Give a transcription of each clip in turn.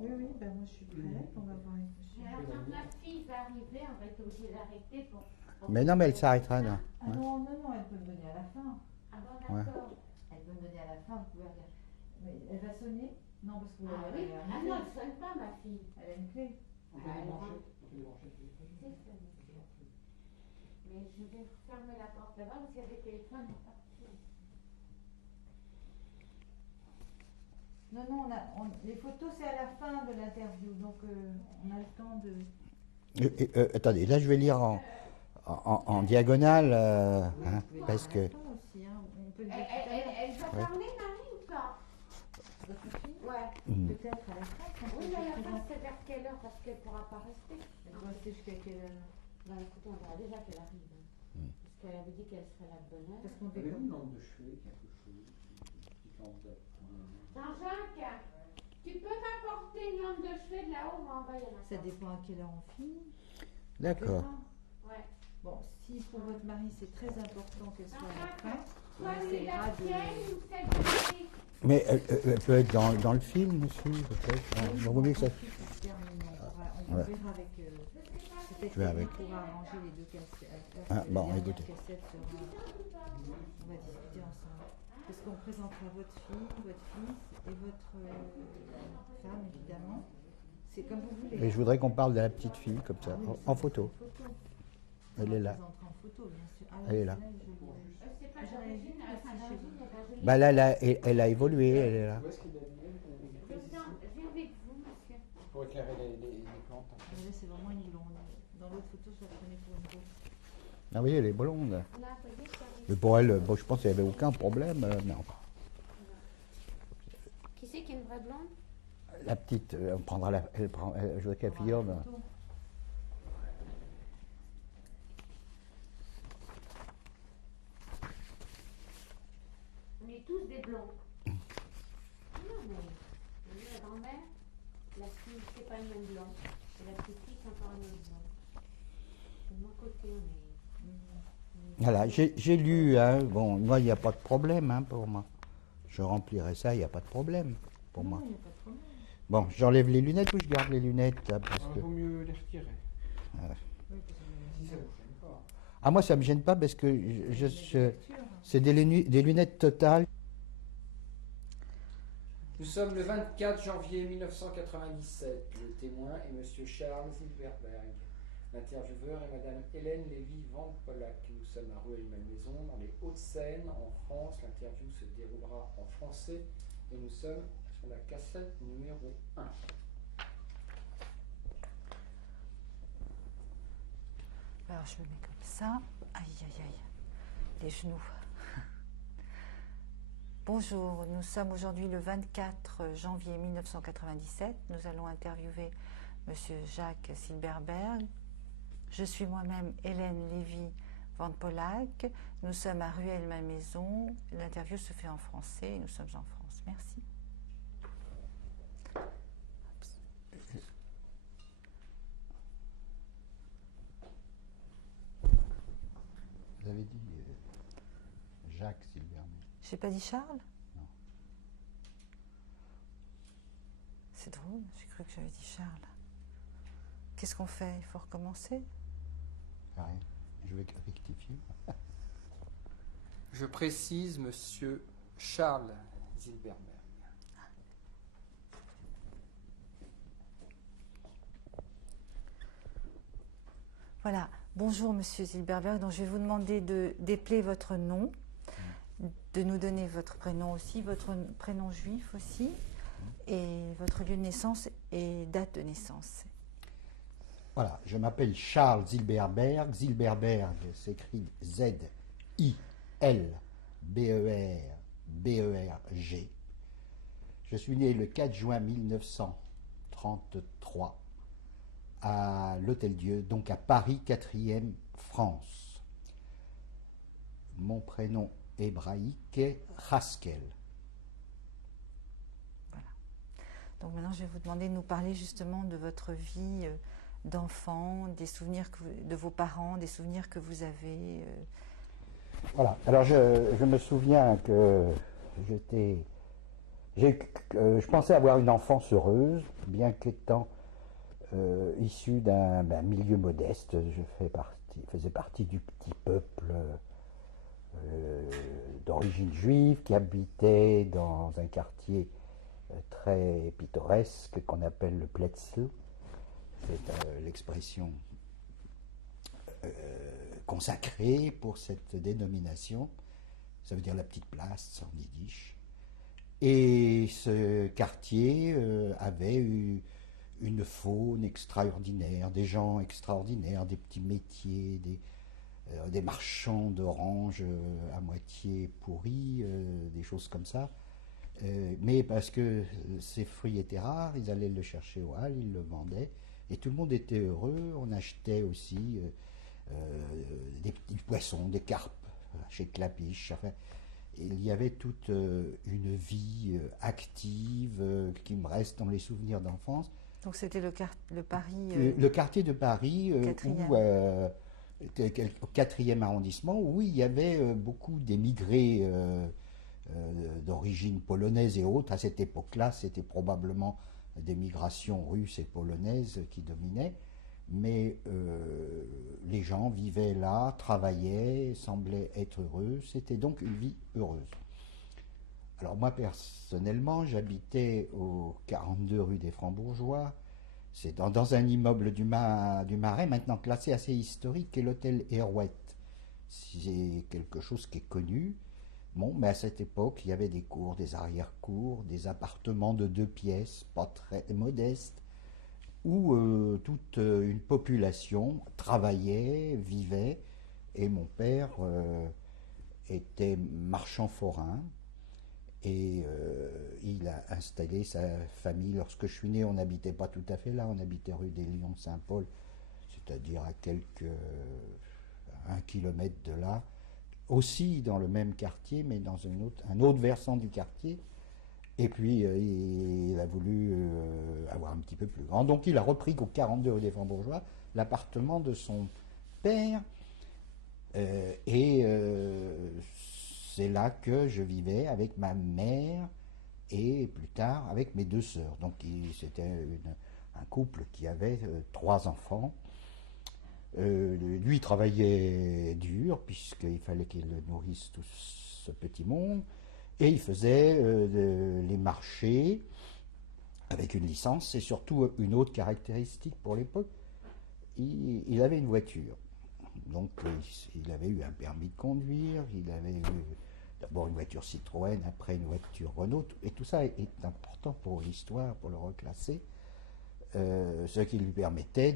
Oui, oui, ben moi je suis prête, on va voir avec monsieur. Alors quand ma fille va arriver, on va être obligé d'arrêter pour Mais non, mais elle s'arrêtera là. Ah non, non, non, elle peut me donner à la fin. Ah bon, d'accord. Elle peut me donner à la fin, vous pouvez regarder. Mais elle va sonner? Non, parce que vous Ah l'avez oui. Ah non, elle ne sonne pas, ma fille. Elle a une clé. On peut débrancher le téléphone. C'est ça. Mais je vais fermer la porte là-bas parce qu'il y a des téléphones partout. Non, non, les photos c'est à la fin de l'interview, donc on a le temps de... Attendez, là je vais lire en diagonale, hein, parce que... Aussi, hein, on peut le dire Elle va parler, Marie, ou pas? votre fille. Ouais. Peut-être à la fin. Oui, mais à la fin, c'est vers quelle heure? Parce qu'elle ne pourra pas rester. Elle doit rester jusqu'à quelle heure? Bah écoutez, on verra déjà qu'elle arrive. Parce qu'elle avait dit qu'elle serait là de bonne heure. Parce qu'on fait Avez-vous comme... une lampe de chevet, quelque chose? Une petite lampe de... Jean-Jacques, tu peux m'apporter une lampe de chevet de là-haut? Moi, on va y en avoir. Ça dépend à quelle heure on finit. D'accord. Ouais. Bon, si pour votre mari c'est très important qu'elle soit à la fin, on Toi, lui, essaiera la de... tienne ou celle de Marie? Mais elle peut être dans le film aussi, peut-être. Il vaut mieux que ça... On Ouais. verra avec... Peut-être Je vais avec. qu'on pourra arranger les deux cassettes. Ah, bon, La dernière écoutez. cassette sera... On va discuter ensemble. Parce qu'on présentera votre fille, votre fils et votre femme, évidemment. C'est comme vous voulez. Et je voudrais qu'on parle de la petite fille, comme ça, Ah oui, en photo. Elle est là. On la présentera en photo, bien sûr. Ah, Elle est là. C'est pas J'en ai vu d'origine, aussi enfin, chez d'origine, vous. elle va venir. Bah là, elle a évolué, elle est là. Où est-ce qu'il a mis Président, viens avec vous, monsieur. pour éclairer les plantes? Ah, là, c'est vraiment une blonde. Dans l'autre photo, je la prenais pour une grosse. Ah oui, elle est blonde. Là, vous voyez, ça arrive. Mais pour elle, bon, je pense qu'il n'y avait aucun problème. Non. Qui c'est qui est une vraie blonde? La petite, on prendra la... je veux qu'elle fille homme. On est tous des blonds. Non, mais la grand-mère, la fille, c'est pas une même blonde. Et la petite fille, c'est encore une autre blonde. De mon côté, on est... Voilà, j'ai lu, hein, bon, moi, il n'y a pas de problème hein, pour moi. Je remplirai ça, il n'y a pas de problème pour moi. Non, il n'y a pas de problème. Bon, j'enlève les lunettes ou je garde les lunettes là, parce Il que... vaut mieux les retirer. Oui, parce que... Si ça vous gêne pas. Ah, moi, ça me gêne pas parce que c'est des lunettes totales. Nous sommes le 24 janvier 1997. Le témoin est M. Charles Zilberberg. L'intervieweur est Mme Hélène Lévy-Van Pollack. Nous sommes à Rueil-Malmaison, dans les Hauts-de-Seine, en France. L'interview se déroulera en français et nous sommes sur la cassette numéro 1. Alors je me mets comme ça. Aïe, aïe, aïe. Les genoux. Bonjour, nous sommes aujourd'hui le 24 janvier 1997. Nous allons interviewer Monsieur Jacques Zilberberg. Je suis moi-même Hélène Lévy Van Pollack. Nous sommes à Rueil-Malmaison. L'interview se fait en français et nous sommes en France. Merci. Vous avez dit Jacques Zilberberg. J'ai pas dit Charles? Non. C'est drôle, j'ai cru que j'avais dit Charles. Qu'est-ce qu'on fait? Il faut recommencer? Rien. Je vais rectifier. Je précise, Monsieur Charles Zilberberg. Voilà. Bonjour Monsieur Zilberberg. Donc je vais vous demander de d'épeler votre nom, de nous donner votre prénom aussi, votre prénom juif aussi, et votre lieu de naissance et date de naissance. Voilà, je m'appelle Charles Zilberberg. Zilberberg s'écrit Z-I-L-B-E-R-B-E-R-G. Je suis né le 4 juin 1933 à l'Hôtel Dieu, donc à Paris, 4e France. Mon prénom hébraïque est Haskel. Voilà. Donc maintenant, je vais vous demander de nous parler justement de votre vie d'enfant, des souvenirs de vos parents, des souvenirs que vous avez. Voilà, alors je me souviens que Je pensais avoir une enfance heureuse, bien qu'étant issu d'un milieu modeste. Faisais partie du petit peuple d'origine juive qui habitait dans un quartier très pittoresque qu'on appelle le Plätzl. C'est l'expression consacrée pour cette dénomination. Ça veut dire la petite place en yiddish. Et ce quartier avait eu une faune extraordinaire, des gens extraordinaires, des petits métiers, des marchands d'oranges à moitié pourris, des choses comme ça. Mais parce que ces fruits étaient rares, ils allaient le chercher au hall, ils le vendaient, et tout le monde était heureux. On achetait aussi des petits poissons, des carpes chez Clapiche. Enfin, il y avait toute une vie active qui me reste dans les souvenirs d'enfance. Donc c'était le Paris... le quartier de Paris, quatrième. Au 4e arrondissement, où il y avait beaucoup d'émigrés d'origine polonaise et autres. À cette époque-là, c'était probablement des migrations russes et polonaises qui dominaient. Mais les gens vivaient là, travaillaient, semblaient être heureux. C'était donc une vie heureuse. Alors moi, personnellement, j'habitais au 42 rue des Francs-Bourgeois. C'est dans un immeuble du Marais, maintenant classé assez historique, qui est l'hôtel Herouette. C'est quelque chose qui est connu. Bon, mais à cette époque, il y avait des cours, des arrière-cours, des appartements de 2 pièces, pas très modestes, où toute une population travaillait, vivait, et mon père était marchand forain, et il a installé sa famille. Lorsque je suis né, on n'habitait pas tout à fait là, on habitait rue des Lions-Saint-Paul, c'est-à-dire à 1 kilomètre de là, aussi dans le même quartier, mais dans un autre versant du quartier. Et puis, il a voulu avoir un petit peu plus grand. Donc, il a repris au 42 rue des Francs-Bourgeois l'appartement de son père. C'est là que je vivais avec ma mère et plus tard avec mes 2 sœurs. Donc, c'était un couple qui avait 3 enfants. Lui travaillait dur, puisqu'il fallait qu'il nourrisse tout ce petit monde. Et il faisait les marchés avec une licence, et surtout une autre caractéristique pour l'époque, il avait une voiture. Donc il avait eu un permis de conduire, il avait eu d'abord une voiture Citroën, après une voiture Renault, et tout ça est important pour l'histoire, pour le reclasser. Ce qui lui permettait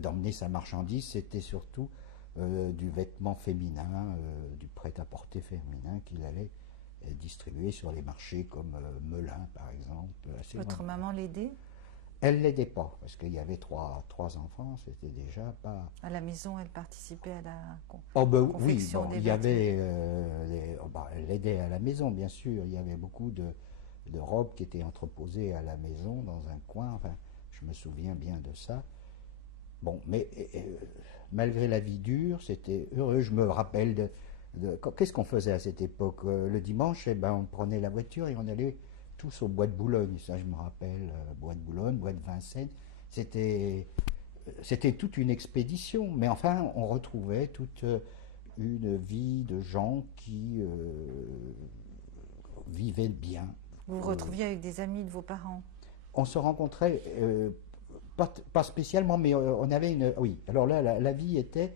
d'emmener sa marchandise, c'était surtout du vêtement féminin, du prêt-à-porter féminin qu'il allait distribué sur les marchés comme Melun par exemple. Votre maman l'aidait? Elle l'aidait pas, parce qu'il y avait trois enfants, c'était déjà pas... À la maison, elle participait à la Oui, confection bon, des il y avait... elle l'aidait à la maison, bien sûr. Il y avait beaucoup de robes qui étaient entreposées à la maison, dans un coin. Enfin, je me souviens bien de ça. Bon, mais malgré la vie dure, c'était heureux. Je me rappelle qu'est-ce qu'on faisait à cette époque? Le dimanche, on prenait la voiture et on allait tous au Bois de Boulogne. Ça, je me rappelle, Bois de Boulogne, Bois de Vincennes. C'était toute une expédition. Mais enfin, on retrouvait toute une vie de gens qui vivaient bien. Vous vous retrouviez avec des amis de vos parents? On se rencontrait, pas spécialement, mais on avait une... Oui, alors là, la vie était...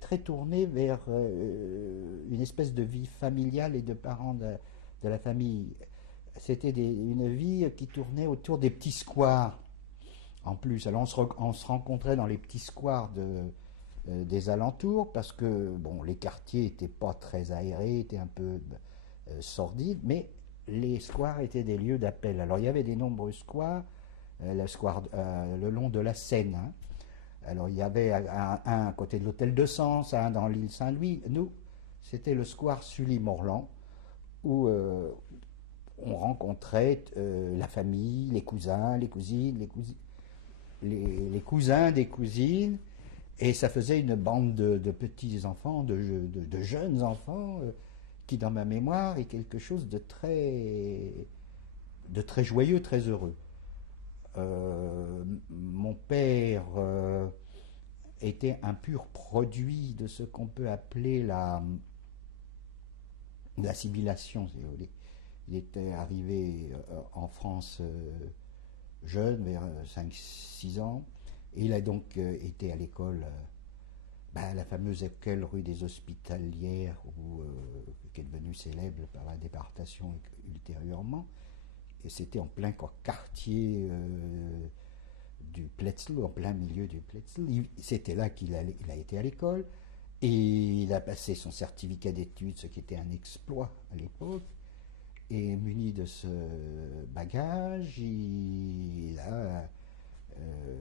très tournée vers une espèce de vie familiale et de parents de la famille. C'était une vie qui tournait autour des petits squares en plus. Alors on se rencontrait dans les petits squares des alentours, parce que bon, les quartiers n'étaient pas très aérés, étaient un peu sordides, mais les squares étaient des lieux d'appel. Alors il y avait des nombreux squares, le long de la Seine, hein. Alors il y avait un à côté de l'hôtel de Sens, un dans l'île Saint-Louis. Nous, c'était le square Sully-Morland, où on rencontrait la famille, les cousins, les cousines, les cousins des cousines, et ça faisait une bande de petits enfants, de jeunes enfants qui dans ma mémoire est quelque chose de très joyeux, très heureux. Mon père était un pur produit de ce qu'on peut appeler l'assimilation, si vous voulez. Il était arrivé en France jeune, vers 5-6 ans, et il a donc été à l'école, la fameuse école rue des Hospitalières, qui est devenue célèbre par la déportation ultérieurement. Et c'était en plein quartier du Pletzl, en plein milieu du Pletzl. C'était là qu'il a été à l'école, et il a passé son certificat d'études, ce qui était un exploit à l'époque. Et muni de ce bagage, il a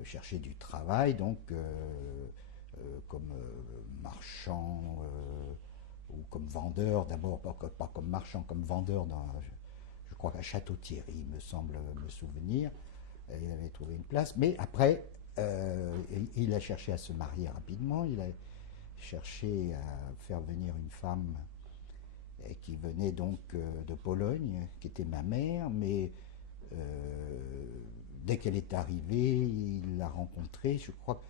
cherché du travail, donc comme marchand ou comme vendeur, d'abord pas comme marchand, comme vendeur dans, je crois qu'à Château-Thierry, il me semble me souvenir. Il avait trouvé une place, mais après, il a cherché à se marier rapidement, il a cherché à faire venir une femme qui venait donc de Pologne, qui était ma mère, mais dès qu'elle est arrivée, il l'a rencontrée, je crois.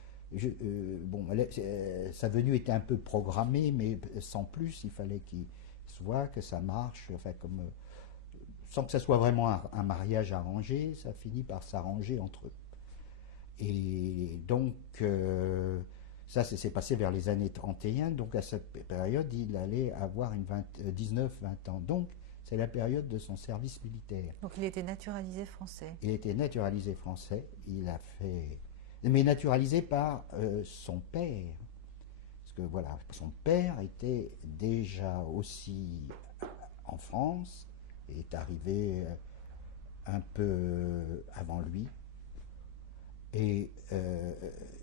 Sa venue était un peu programmée, mais sans plus, il fallait qu'il se voit, que ça marche, enfin, sans que ça soit vraiment un mariage arrangé, ça finit par s'arranger entre eux. Et donc, ça s'est passé vers les années 31, donc à cette période, il allait avoir 19-20 ans. Donc, c'est la période de son service militaire. Donc, il était naturalisé français. Il était naturalisé français, il a fait... Mais naturalisé par son père. Parce que voilà, son père était déjà aussi en France, et est arrivé un peu avant lui. Et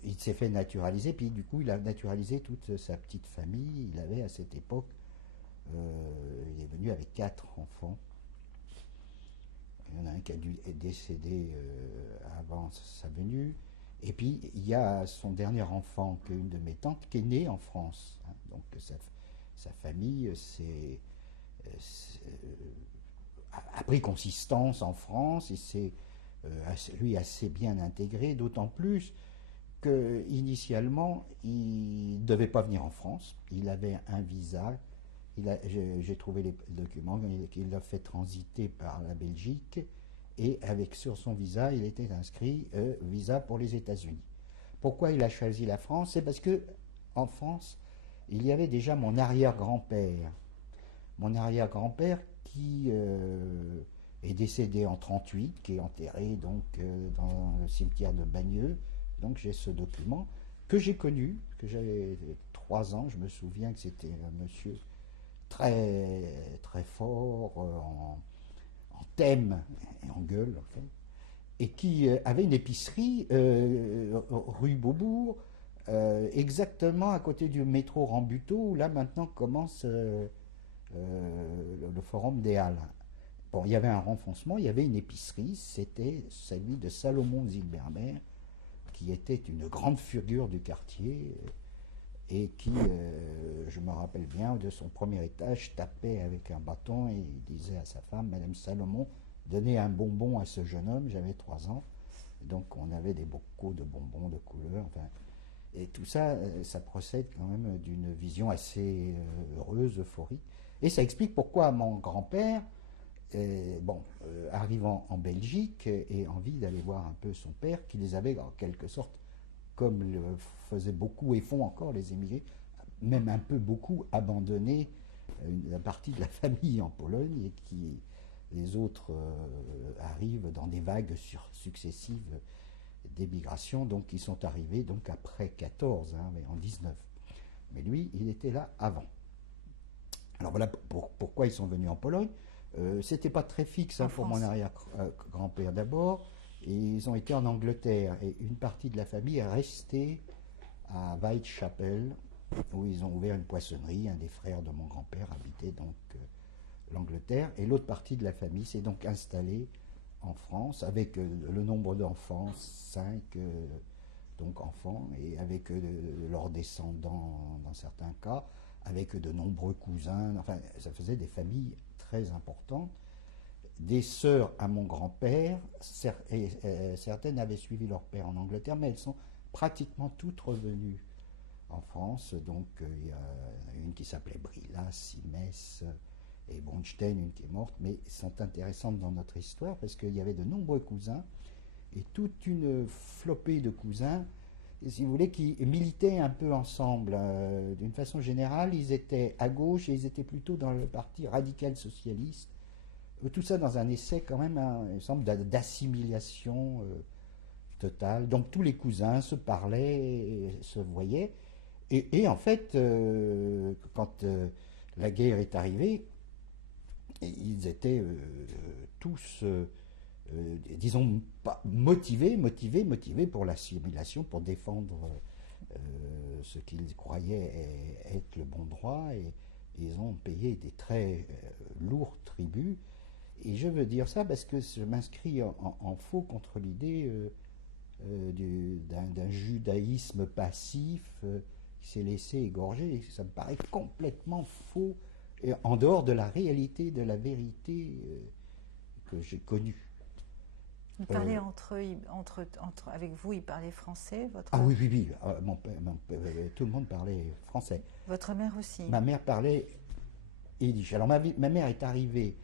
il s'est fait naturaliser, puis du coup il a naturalisé toute sa petite famille. Il avait à cette époque, il est venu avec 4 enfants. Il y en a un qui a dû être décédé avant sa venue. Et puis il y a son dernier enfant, qui est une de mes tantes, qui est née en France. Donc sa famille a pris consistance en France, et c'est lui assez bien intégré, d'autant plus qu'initialement, il ne devait pas venir en France. Il avait un visa. J'ai trouvé les documents qu'il l'a fait transiter par la Belgique, et sur son visa, il était inscrit visa pour les États-Unis. Pourquoi il a choisi la France? C'est parce que en France, il y avait déjà mon arrière-grand-père. Mon arrière-grand-père qui est décédé en 1938, qui est enterré donc dans le cimetière de Bagneux. Donc j'ai ce document que j'ai connu, que j'avais 3 ans. Je me souviens que c'était un monsieur très très fort en thème et en gueule, en fait, et qui avait une épicerie rue Beaubourg, exactement à côté du métro Rambuteau, où là maintenant commence le Forum des Halles. Bon, il y avait un renfoncement, il y avait une épicerie, c'était celui de Salomon Zilberberg, qui était une grande figure du quartier, et qui, je me rappelle bien, de son premier étage, tapait avec un bâton et il disait à sa femme, Madame Salomon, donnez un bonbon à ce jeune homme. J'avais 3 ans, donc on avait des bocaux de bonbons de couleur, enfin, et tout ça, ça procède quand même d'une vision assez heureuse, euphorique, et ça explique pourquoi mon grand-père, arrivant en Belgique, et envie d'aller voir un peu son père, qui les avait en quelque sorte, comme le faisaient beaucoup et font encore les émigrés, même un peu beaucoup abandonné la partie de la famille en Pologne, et qui les autres arrivent dans des vagues successives d'émigration, donc ils sont arrivés donc après 14, mais en 19. Mais lui, il était là avant. Alors voilà pourquoi ils sont venus en Pologne. C'était pas très fixe pour mon arrière-grand-père d'abord, et ils ont été en Angleterre, et une partie de la famille est restée à Whitechapel, où ils ont ouvert une poissonnerie. Un des frères de mon grand-père habitait donc l'Angleterre, et l'autre partie de la famille s'est donc installée en France, avec le nombre d'enfants, 5 donc enfants, et avec leurs descendants dans certains cas, avec de nombreux cousins. Enfin, ça faisait des familles très importantes. Des sœurs à mon grand-père, certaines avaient suivi leur père en Angleterre, mais elles sont pratiquement toutes revenues en France. Donc, il y a une qui s'appelait Brillat, Simès et Bronstein, une qui est morte, mais sont intéressantes dans notre histoire parce qu'il y avait de nombreux cousins et toute une flopée de cousins, si vous voulez, qui militaient un peu ensemble. D'une façon générale, ils étaient à gauche et ils étaient plutôt dans le parti radical socialiste. Tout ça dans un essai quand même, il semble, d'assimilation totale. Donc tous les cousins se parlaient, se voyaient. Et en fait, quand la guerre est arrivée, ils étaient tous, disons, motivés pour l'assimilation, pour défendre ce qu'ils croyaient être le bon droit. Et ils ont payé des très lourds tributs. Et je veux dire ça parce que je m'inscris en faux contre l'idée d'un judaïsme passif qui s'est laissé égorger. Ça me paraît complètement faux, et en dehors de la réalité, de la vérité que j'ai connue. Ils parlaient avec vous, ils parlaient français Ah oui, mon père, tout le monde parlait français. Votre mère aussi? Ma mère parlait yiddish. Alors ma mère est arrivée.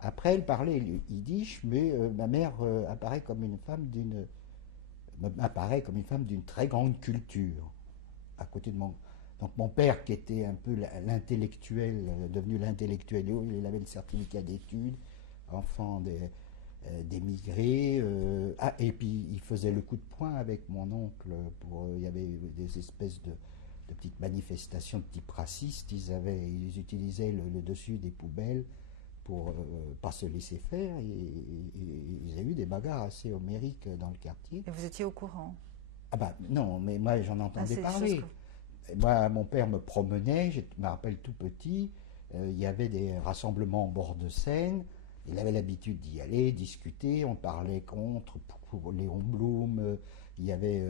Après, elle parlait yiddish, mais ma mère m'apparaît comme une femme d'une très grande culture. À côté de donc mon père, qui était un peu l'intellectuel, devenu l'intellectuel, il avait le certificat d'études, enfant d'émigrés. Et puis il faisait le coup de poing avec mon oncle. Il y avait des espèces de petites manifestations de type raciste. Ils utilisaient le dessus des poubelles pour pas se laisser faire. Ils avaient eu des bagarres assez homériques dans le quartier. Et vous étiez au courant? Ah bah non, mais moi j'en entendais parler. Moi, mon père me promenait, je me rappelle tout petit, il y avait des rassemblements en bord de Seine, il avait l'habitude d'y aller, discuter, on parlait contre pour Léon Blum, il y avait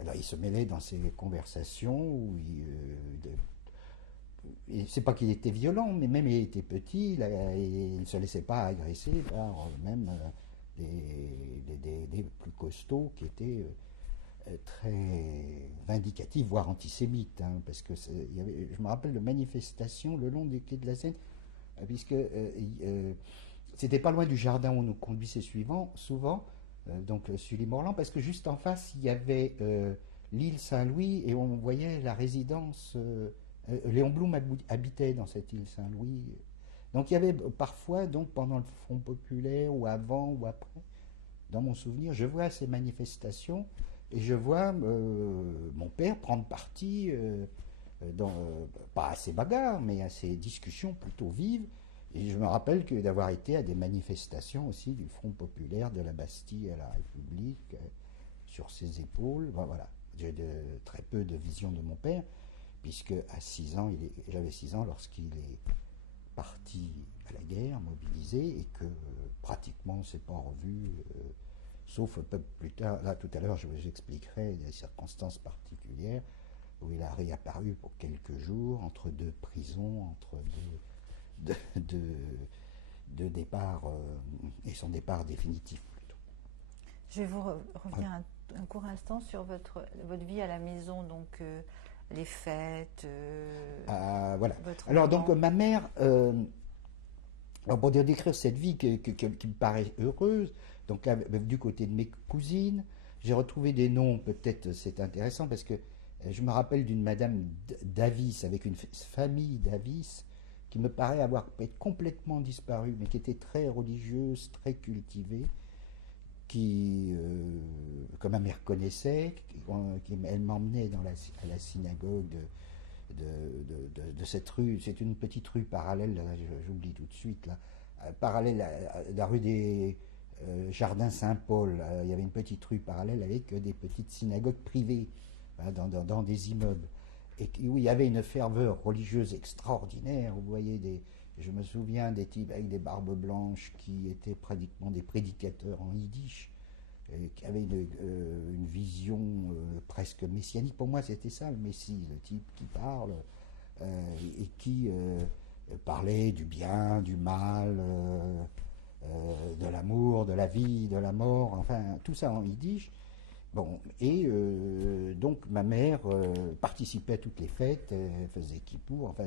alors il se mêlait dans ces conversations où c'est pas qu'il était violent, mais même il était petit, il ne se laissait pas agresser par même des plus costauds qui étaient très vindicatifs, voire antisémites, parce que je me rappelle de manifestations le long des quais de la Seine, puisque c'était pas loin du jardin où on nous conduisait souvent, donc Sully-Morland, parce que juste en face il y avait l'île Saint-Louis et on voyait la résidence. Léon Blum habitait dans cette île Saint-Louis. Donc il y avait parfois, donc pendant le Front populaire ou avant ou après, dans mon souvenir, je vois ces manifestations et je vois mon père prendre parti pas à ces bagarres, mais à ces discussions plutôt vives. Et je me rappelle d'avoir été à des manifestations aussi du Front populaire, de la Bastille à la République, sur ses épaules. Voilà, j'ai très peu de vision de mon père, puisque à 6 ans, j'avais 6 ans lorsqu'il est parti à la guerre, mobilisé, et que pratiquement on ne s'est pas revu, sauf un peu plus tard. Là, tout à l'heure, j'expliquerai des circonstances particulières où il a réapparu pour quelques jours, entre deux prisons, entre deux départs, et son départ définitif plutôt. Je vais vous revenir un court instant sur votre vie à la maison, donc les fêtes. Voilà. Alors donc ma mère, pour décrire cette vie qui me paraît heureuse, donc du côté de mes cousines, j'ai retrouvé des noms, peut-être c'est intéressant parce que je me rappelle d'une madame Davis, avec une famille Davis, qui me paraît avoir complètement disparu, mais qui était très religieuse, très cultivée, que ma mère connaissait, elle m'emmenait à la synagogue de cette rue. C'est une petite rue parallèle, j'oublie tout de suite, là, parallèle à la rue des Jardins Saint-Paul. Il y avait une petite rue parallèle avec des petites synagogues privées, dans des immeubles, et où il y avait une ferveur religieuse extraordinaire. Vous voyez, je me souviens des types avec des barbes blanches qui étaient pratiquement des prédicateurs en yiddish, qui avaient une vision presque messianique. Pour moi, c'était ça le Messie, le type qui parle et qui parlait du bien, du mal, de l'amour, de la vie, de la mort, enfin tout ça en yiddish. Bon, et donc ma mère participait à toutes les fêtes, elle faisait kippour, enfin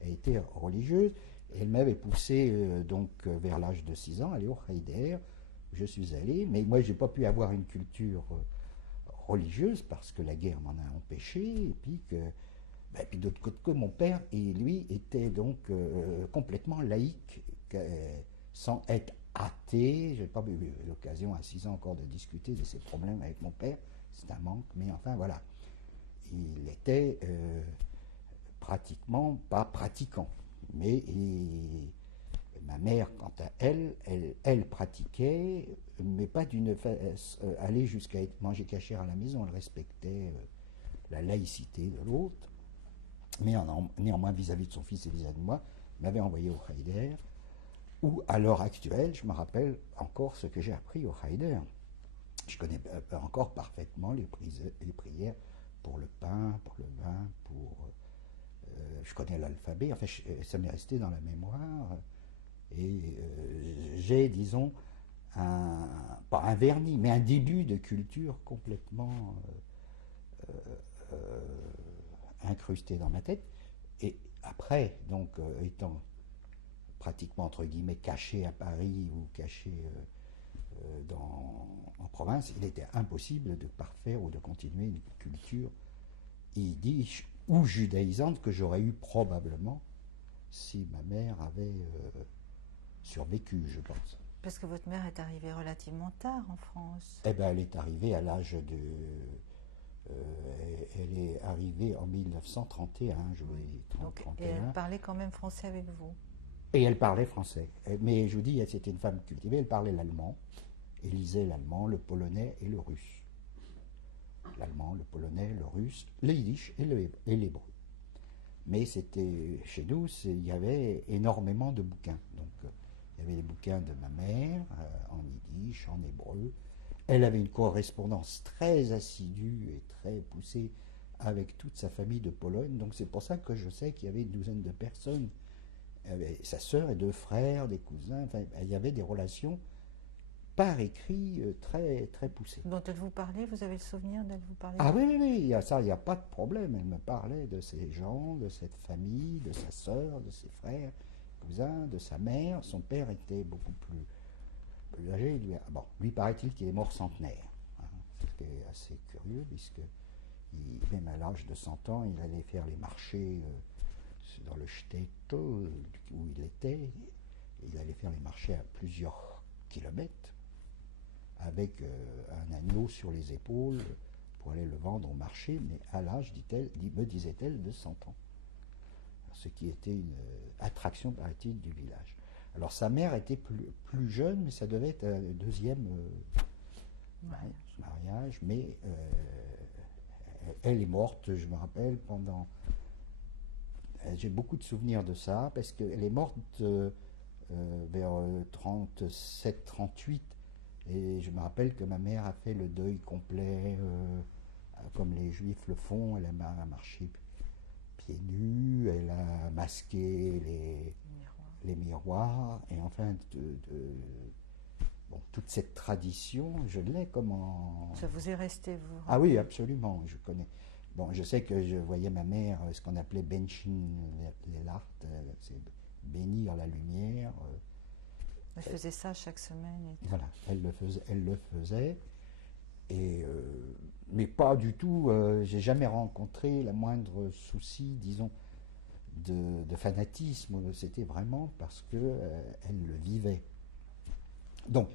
elle était religieuse, et elle m'avait poussé donc vers l'âge de 6 ans, aller au Heider. Je suis allé, mais moi j'ai pas pu avoir une culture religieuse parce que la guerre m'en a empêché, et puis que puis d'autre côté que mon père et lui étaient donc complètement laïques, sans être athée. J'ai pas eu l'occasion à 6 ans encore de discuter de ces problèmes avec mon père, c'est un manque, mais enfin voilà. Il était pratiquement pas pratiquant, mais ma mère, quant à elle pratiquait, mais pas aller jusqu'à manger cachère à la maison. Elle respectait la laïcité de l'autre, mais néanmoins vis-à-vis de son fils et vis-à-vis de moi, m'avait envoyé au Heider, où à l'heure actuelle, je me rappelle encore ce que j'ai appris au Heider. Je connais encore parfaitement les prières pour le pain, pour le vin, je connais l'alphabet, enfin ça m'est resté dans la mémoire, et j'ai, disons, pas un vernis, mais un début de culture complètement incrusté dans ma tête. Et après, donc, étant pratiquement, entre guillemets, caché à Paris ou caché en province, il était impossible de parfaire ou de continuer une culture yiddish ou judaïsante que j'aurais eu probablement si ma mère avait survécu, je pense. Parce que votre mère est arrivée relativement tard en France. Eh bien, elle est arrivée à l'âge de... elle est arrivée en 1931, je vous dis, 31. Et elle parlait quand même français avec vous. Et elle parlait français. Mais je vous dis, c'était une femme cultivée, elle parlait l'allemand. Elle lisait l'allemand, le polonais et le russe. L'allemand, le polonais, le russe, le yiddish et l'hébreu. Mais c'était, chez nous, il y avait énormément de bouquins. Donc, il y avait les bouquins de ma mère, en yiddish, en hébreu. Elle avait une correspondance très assidue et très poussée avec toute sa famille de Pologne. Donc, c'est pour ça que je sais qu'il y avait une douzaine de personnes. Sa sœur et 2 frères, des cousins. Enfin, il y avait des relations par écrit très, très poussées. Dont elle vous parlait, vous avez le souvenir d'elle vous parler? Ah oui, il y a ça, il n'y a pas de problème. Elle me parlait de ces gens, de cette famille, de sa sœur, de ses frères, cousins, de sa mère. Son père était beaucoup plus âgé. Lui paraît-il qu'il est mort centenaire. Hein, c'était assez curieux, puisque même à l'âge de 100 ans, il allait faire les marchés dans le Städte où il était. Il allait faire les marchés à plusieurs kilomètres, avec un agneau sur les épaules pour aller le vendre au marché, mais à l'âge, me disait-elle, de 100 ans. Ce qui était une attraction, paraît-il, du village. Alors sa mère était plus jeune, mais ça devait être un deuxième mariage, mais elle est morte, je me rappelle, pendant... J'ai beaucoup de souvenirs de ça, parce qu'elle est morte vers 37-38, et je me rappelle que ma mère a fait le deuil complet, comme les Juifs le font. Elle a marché pieds nus, elle a masqué les miroirs, et enfin, toute cette tradition, je l'ai comme en... Ça vous est resté, vous? Ah oui, absolument, je connais. Bon, je sais que je voyais ma mère, ce qu'on appelait Benchen Lelart, c'est bénir la lumière. Elle faisait ça chaque semaine. Voilà, elle le faisait. Et, mais pas du tout, j'ai jamais rencontré la moindre souci, disons, de fanatisme. C'était vraiment parce qu'elle le vivait. Donc,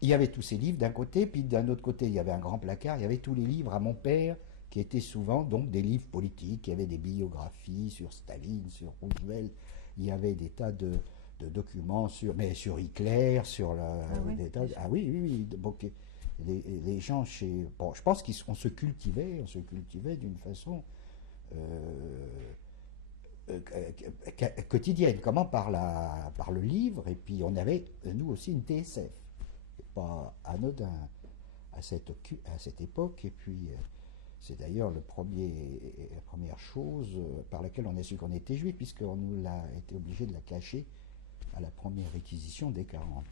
il y avait tous ces livres d'un côté, puis d'un autre côté, il y avait un grand placard, il y avait tous les livres à mon père, qui étaient souvent donc des livres politiques. Il y avait des biographies sur Staline, sur Roosevelt, il y avait des tas de documents sur Hitler, sur oui. Donc, les gens je pense qu'on se cultivait d'une façon quotidienne, comment par le livre, et puis on avait nous aussi une TSF, pas anodin à cette époque, et puis C'est d'ailleurs la première chose par laquelle on a su qu'on était juif, puisqu'on nous a été obligé de la cacher à la première réquisition des 40.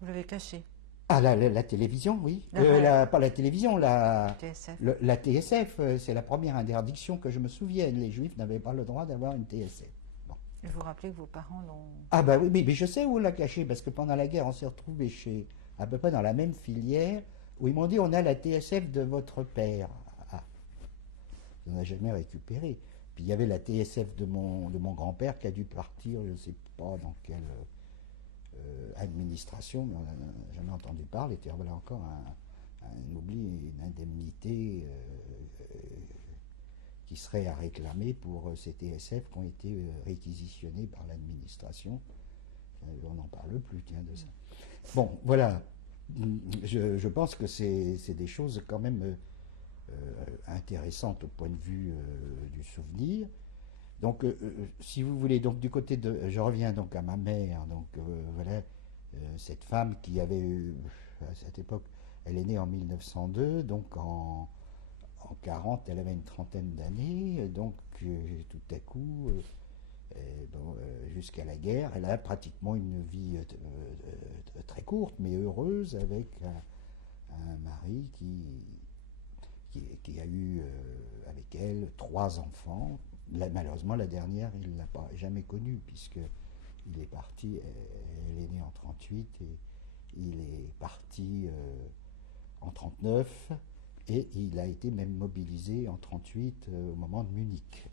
Vous l'avez caché. Ah, la télévision, oui. Pas la télévision, TSF. la TSF, c'est la première interdiction que je me souvienne. Les juifs n'avaient pas le droit d'avoir une TSF. Bon. Et vous vous rappelez que vos parents l'ont... Ah bah oui, mais je sais où on l'a caché, parce que pendant la guerre, on s'est retrouvés à peu près dans la même filière, où ils m'ont dit, on a la TSF de votre père. Ah, on n'a jamais récupéré. Puis il y avait la TSF de mon grand-père qui a dû partir, je ne sais pas dans quelle administration, mais on n'a jamais entendu parler. Était voilà encore un oubli, une indemnité qui serait à réclamer pour ces TSF qui ont été réquisitionnés par l'administration. On n'en parle plus, tiens, de ça. Bon, voilà. Je pense que c'est des choses quand même intéressantes au point de vue du souvenir. Donc, si vous voulez, donc du côté de, je reviens donc à ma mère. Donc voilà, cette femme qui avait eu, à cette époque, elle est née en 1902, donc en 40, elle avait une trentaine d'années. Donc tout à coup, jusqu'à la guerre, elle a pratiquement une vie très courte, mais heureuse, avec un mari qui a eu avec elle 3 enfants. Malheureusement, la dernière, il ne l'a pas jamais connue, puisque il est parti, elle est née en 38, et il est parti en 39, et il a été même mobilisé en 38 au moment de Munich.